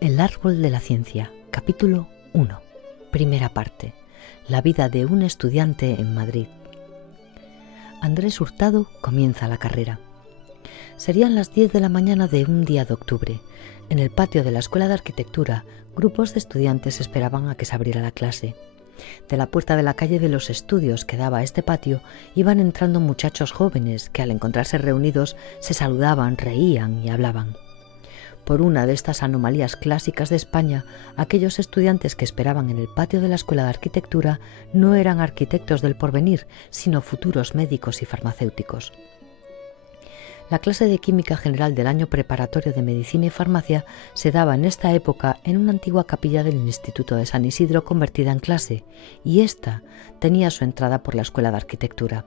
El árbol de la ciencia, capítulo 1, primera parte, la vida de un estudiante en Madrid. Andrés Hurtado comienza la carrera. Serían las 10 de la mañana de un día de octubre. En el patio de la Escuela de Arquitectura, grupos de estudiantes esperaban a que se abriera la clase. De la puerta de la calle de los estudios que daba a este patio iban entrando muchachos jóvenes que al encontrarse reunidos se saludaban, reían y hablaban. Por una de estas anomalías clásicas de España, aquellos estudiantes que esperaban en el patio de la Escuela de Arquitectura no eran arquitectos del porvenir, sino futuros médicos y farmacéuticos. La clase de Química General del año preparatorio de Medicina y Farmacia se daba en esta época en una antigua capilla del Instituto de San Isidro convertida en clase, y ésta tenía su entrada por la Escuela de Arquitectura.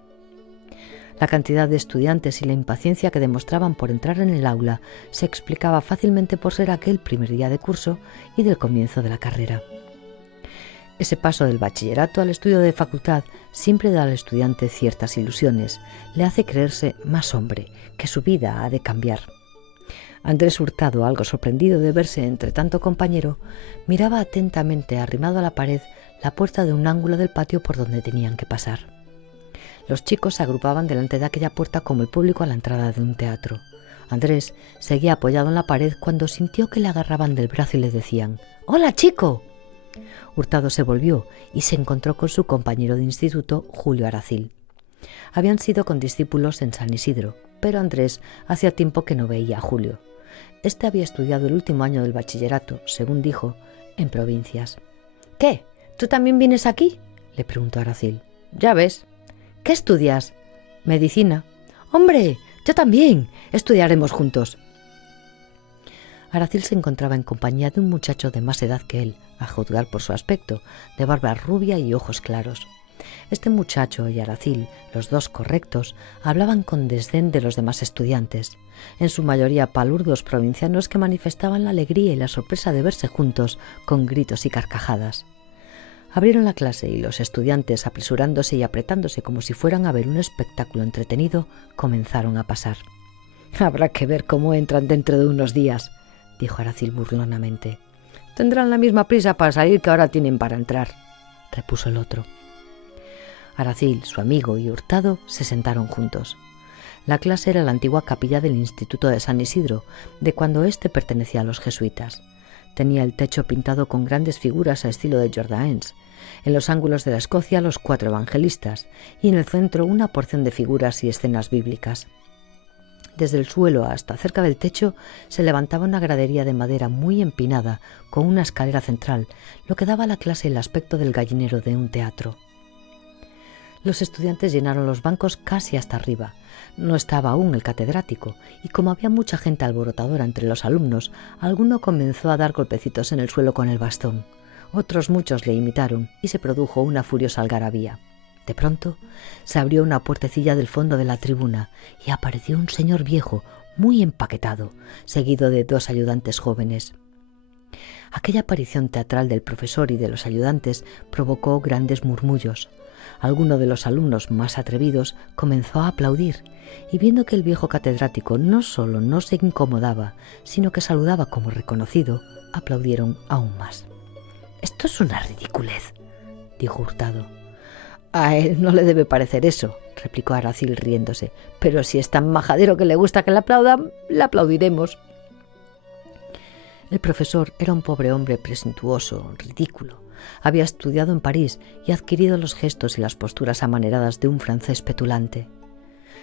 La cantidad de estudiantes y la impaciencia que demostraban por entrar en el aula se explicaba fácilmente por ser aquel primer día de curso y del comienzo de la carrera. Ese paso del bachillerato al estudio de facultad siempre da al estudiante ciertas ilusiones, le hace creerse más hombre, que su vida ha de cambiar. Andrés Hurtado, algo sorprendido de verse entre tanto compañero, miraba atentamente arrimado a la pared la puerta de un ángulo del patio por donde tenían que pasar. Los chicos se agrupaban delante de aquella puerta como el público a la entrada de un teatro. Andrés seguía apoyado en la pared cuando sintió que le agarraban del brazo y le decían «¡Hola, chico!». Hurtado se volvió y se encontró con su compañero de instituto, Julio Aracil. Habían sido condiscípulos en San Isidro, pero Andrés hacía tiempo que no veía a Julio. Este había estudiado el último año del bachillerato, según dijo, en provincias. «¿Qué? ¿Tú también vienes aquí?», le preguntó Aracil. «Ya ves». «¿Qué estudias?» «Medicina». «¡Hombre, yo también! Estudiaremos juntos». Aracil se encontraba en compañía de un muchacho de más edad que él, a juzgar por su aspecto, de barba rubia y ojos claros. Este muchacho y Aracil, los dos correctos, hablaban con desdén de los demás estudiantes, en su mayoría palurdos provincianos que manifestaban la alegría y la sorpresa de verse juntos, con gritos y carcajadas. Abrieron la clase y los estudiantes, apresurándose y apretándose como si fueran a ver un espectáculo entretenido, comenzaron a pasar. «Habrá que ver cómo entran dentro de unos días», dijo Aracil burlonamente. «Tendrán la misma prisa para salir que ahora tienen para entrar», repuso el otro. Aracil, su amigo y Hurtado se sentaron juntos. La clase era la antigua capilla del Instituto de San Isidro, de cuando éste pertenecía a los jesuitas. Tenía el techo pintado con grandes figuras a estilo de Jordaens. En los ángulos de la Escocia los 4 evangelistas y en el centro una porción de figuras y escenas bíblicas. Desde el suelo hasta cerca del techo se levantaba una gradería de madera muy empinada con una escalera central, lo que daba a la clase el aspecto del gallinero de un teatro. Los estudiantes llenaron los bancos casi hasta arriba. No estaba aún el catedrático, y como había mucha gente alborotadora entre los alumnos, alguno comenzó a dar golpecitos en el suelo con el bastón. Otros muchos le imitaron, y se produjo una furiosa algarabía. De pronto, se abrió una puertecilla del fondo de la tribuna, y apareció un señor viejo, muy empaquetado, seguido de 2 ayudantes jóvenes. Aquella aparición teatral del profesor y de los ayudantes provocó grandes murmullos. Alguno de los alumnos más atrevidos comenzó a aplaudir, y viendo que el viejo catedrático no solo no se incomodaba, sino que saludaba como reconocido, aplaudieron aún más. «Esto es una ridiculez», dijo Hurtado. «A él no le debe parecer eso», replicó Aracil riéndose, «pero si es tan majadero que le gusta que le aplaudan, le aplaudiremos». El profesor era un pobre hombre presuntuoso, ridículo. Había estudiado en París y adquirido los gestos y las posturas amaneradas de un francés petulante.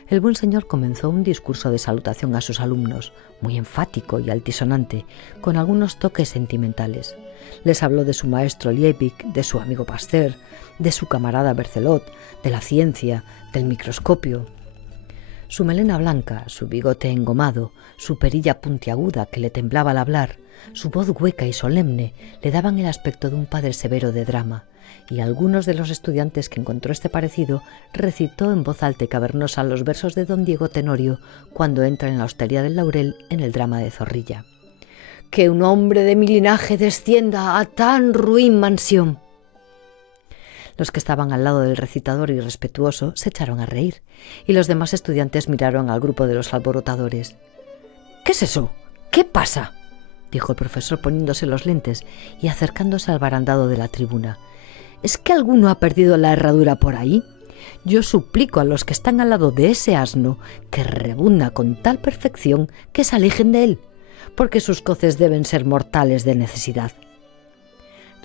El buen señor comenzó un discurso de salutación a sus alumnos, muy enfático y altisonante, con algunos toques sentimentales. Les habló de su maestro Liebig, de su amigo Pasteur, de su camarada Berthelot, de la ciencia, del microscopio. Su melena blanca, su bigote engomado, su perilla puntiaguda que le temblaba al hablar, su voz hueca y solemne le daban el aspecto de un padre severo de drama, y algunos de los estudiantes que encontró este parecido recitó en voz alta y cavernosa los versos de don Diego Tenorio cuando entra en la hostería del Laurel en el drama de Zorrilla. «Que un hombre de mi linaje descienda a tan ruin mansión». Los que estaban al lado del recitador irrespetuoso se echaron a reír, y los demás estudiantes miraron al grupo de los alborotadores. «¿Qué es eso? ¿Qué pasa?», dijo el profesor poniéndose los lentes y acercándose al barandado de la tribuna. ¿Es que alguno ha perdido la herradura por ahí? Yo suplico a los que están al lado de ese asno que rebunda con tal perfección que se alejen de él, porque sus coces deben ser mortales de necesidad.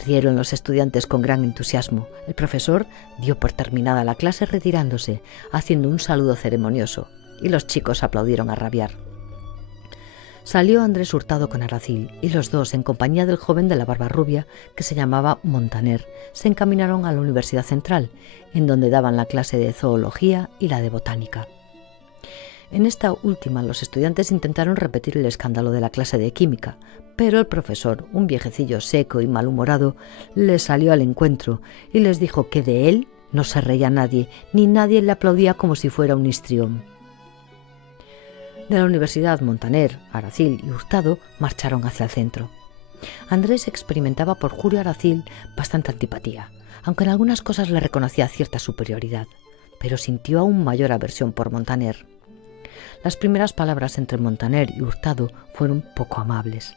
Rieron los estudiantes con gran entusiasmo. El profesor dio por terminada la clase retirándose, haciendo un saludo ceremonioso, y los chicos aplaudieron a rabiar. Salió Andrés Hurtado con Aracil, y los dos, en compañía del joven de la barba rubia, que se llamaba Montaner, se encaminaron a la Universidad Central, en donde daban la clase de zoología y la de botánica. En esta última, los estudiantes intentaron repetir el escándalo de la clase de química, pero el profesor, un viejecillo seco y malhumorado, les salió al encuentro y les dijo que de él no se reía nadie, ni nadie le aplaudía como si fuera un histrión. De la universidad, Montaner, Aracil y Hurtado marcharon hacia el centro. Andrés experimentaba por Julio Aracil bastante antipatía, aunque en algunas cosas le reconocía cierta superioridad, pero sintió aún mayor aversión por Montaner. Las primeras palabras entre Montaner y Hurtado fueron poco amables.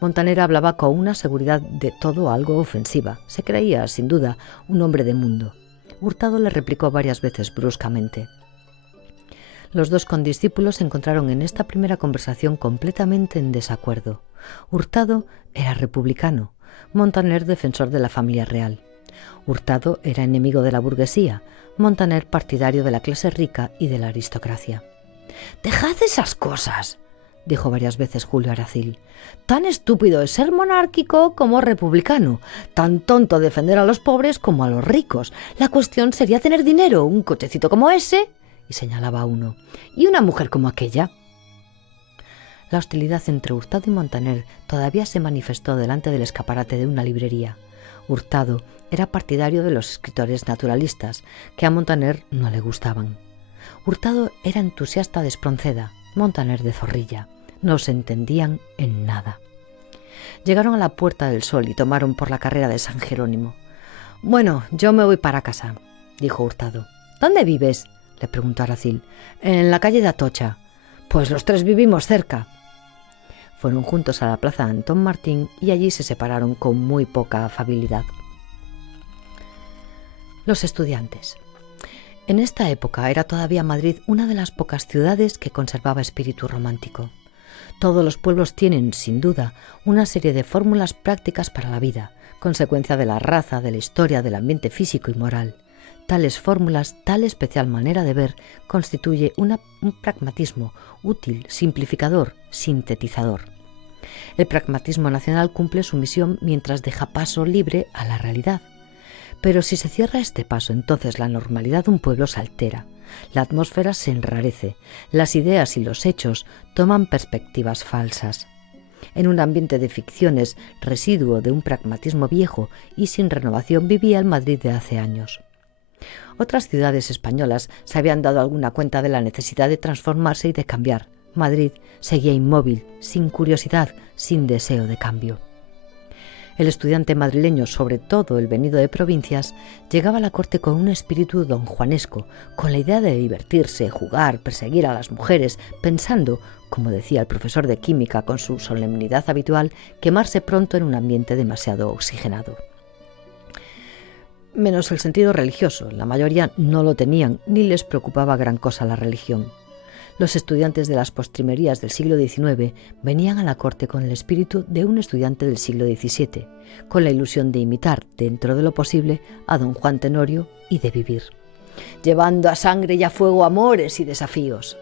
Montaner hablaba con una seguridad de todo algo ofensiva. Se creía, sin duda, un hombre de mundo. Hurtado le replicó varias veces bruscamente. Los dos condiscípulos se encontraron en esta primera conversación completamente en desacuerdo. Hurtado era republicano, Montaner defensor de la familia real. Hurtado era enemigo de la burguesía, Montaner partidario de la clase rica y de la aristocracia. «Dejad esas cosas», dijo varias veces Julio Aracil. «Tan estúpido es ser monárquico como republicano, tan tonto defender a los pobres como a los ricos. La cuestión sería tener dinero, un cochecito como ese», y señalaba a uno, «y una mujer como aquella». La hostilidad entre Hurtado y Montaner todavía se manifestó delante del escaparate de una librería. Hurtado era partidario de los escritores naturalistas, que a Montaner no le gustaban. Hurtado era entusiasta de Espronceda, Montaner de Zorrilla. No se entendían en nada. Llegaron a la Puerta del Sol y tomaron por la carrera de San Jerónimo. «Bueno, yo me voy para casa», dijo Hurtado. «¿Dónde vives?», le preguntó Aracil. «En la calle de Atocha». «Pues los tres vivimos cerca». Fueron juntos a la plaza Antón Martín y allí se separaron con muy poca afabilidad. Los estudiantes. En esta época era todavía Madrid una de las pocas ciudades que conservaba espíritu romántico. Todos los pueblos tienen, sin duda, una serie de fórmulas prácticas para la vida, consecuencia de la raza, de la historia, del ambiente físico y moral. Tales fórmulas, tal especial manera de ver, constituye un pragmatismo útil, simplificador, sintetizador. El pragmatismo nacional cumple su misión mientras deja paso libre a la realidad. Pero si se cierra este paso, entonces la normalidad de un pueblo se altera, la atmósfera se enrarece, las ideas y los hechos toman perspectivas falsas. En un ambiente de ficciones, residuo de un pragmatismo viejo y sin renovación, vivía el Madrid de hace años. Otras ciudades españolas se habían dado alguna cuenta de la necesidad de transformarse y de cambiar. Madrid seguía inmóvil, sin curiosidad, sin deseo de cambio. El estudiante madrileño, sobre todo el venido de provincias, llegaba a la corte con un espíritu donjuanesco, con la idea de divertirse, jugar, perseguir a las mujeres, pensando, como decía el profesor de química con su solemnidad habitual, quemarse pronto en un ambiente demasiado oxigenado. Menos el sentido religioso, la mayoría no lo tenían ni les preocupaba gran cosa la religión. Los estudiantes de las postrimerías del siglo XIX venían a la corte con el espíritu de un estudiante del siglo XVII, con la ilusión de imitar, dentro de lo posible, a don Juan Tenorio y de vivir, llevando a sangre y a fuego amores y desafíos.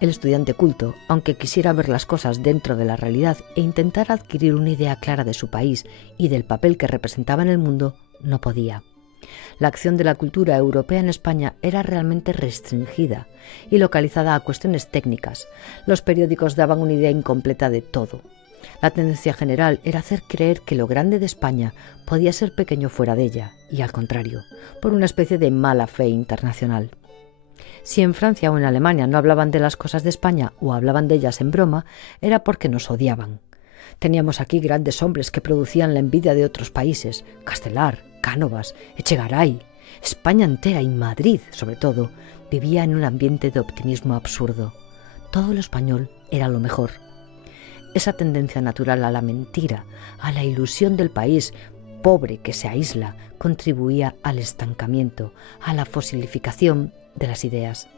El estudiante culto, aunque quisiera ver las cosas dentro de la realidad e intentar adquirir una idea clara de su país y del papel que representaba en el mundo, no podía. La acción de la cultura europea en España era realmente restringida y localizada a cuestiones técnicas. Los periódicos daban una idea incompleta de todo. La tendencia general era hacer creer que lo grande de España podía ser pequeño fuera de ella, y al contrario, por una especie de mala fe internacional. Si en Francia o en Alemania no hablaban de las cosas de España o hablaban de ellas en broma, era porque nos odiaban. Teníamos aquí grandes hombres que producían la envidia de otros países: Castelar, Cánovas, Echegaray. España entera y Madrid, sobre todo, vivía en un ambiente de optimismo absurdo. Todo lo español era lo mejor. Esa tendencia natural a la mentira, a la ilusión del país pobre que se aísla, contribuía al estancamiento, a la fosilificación de las ideas.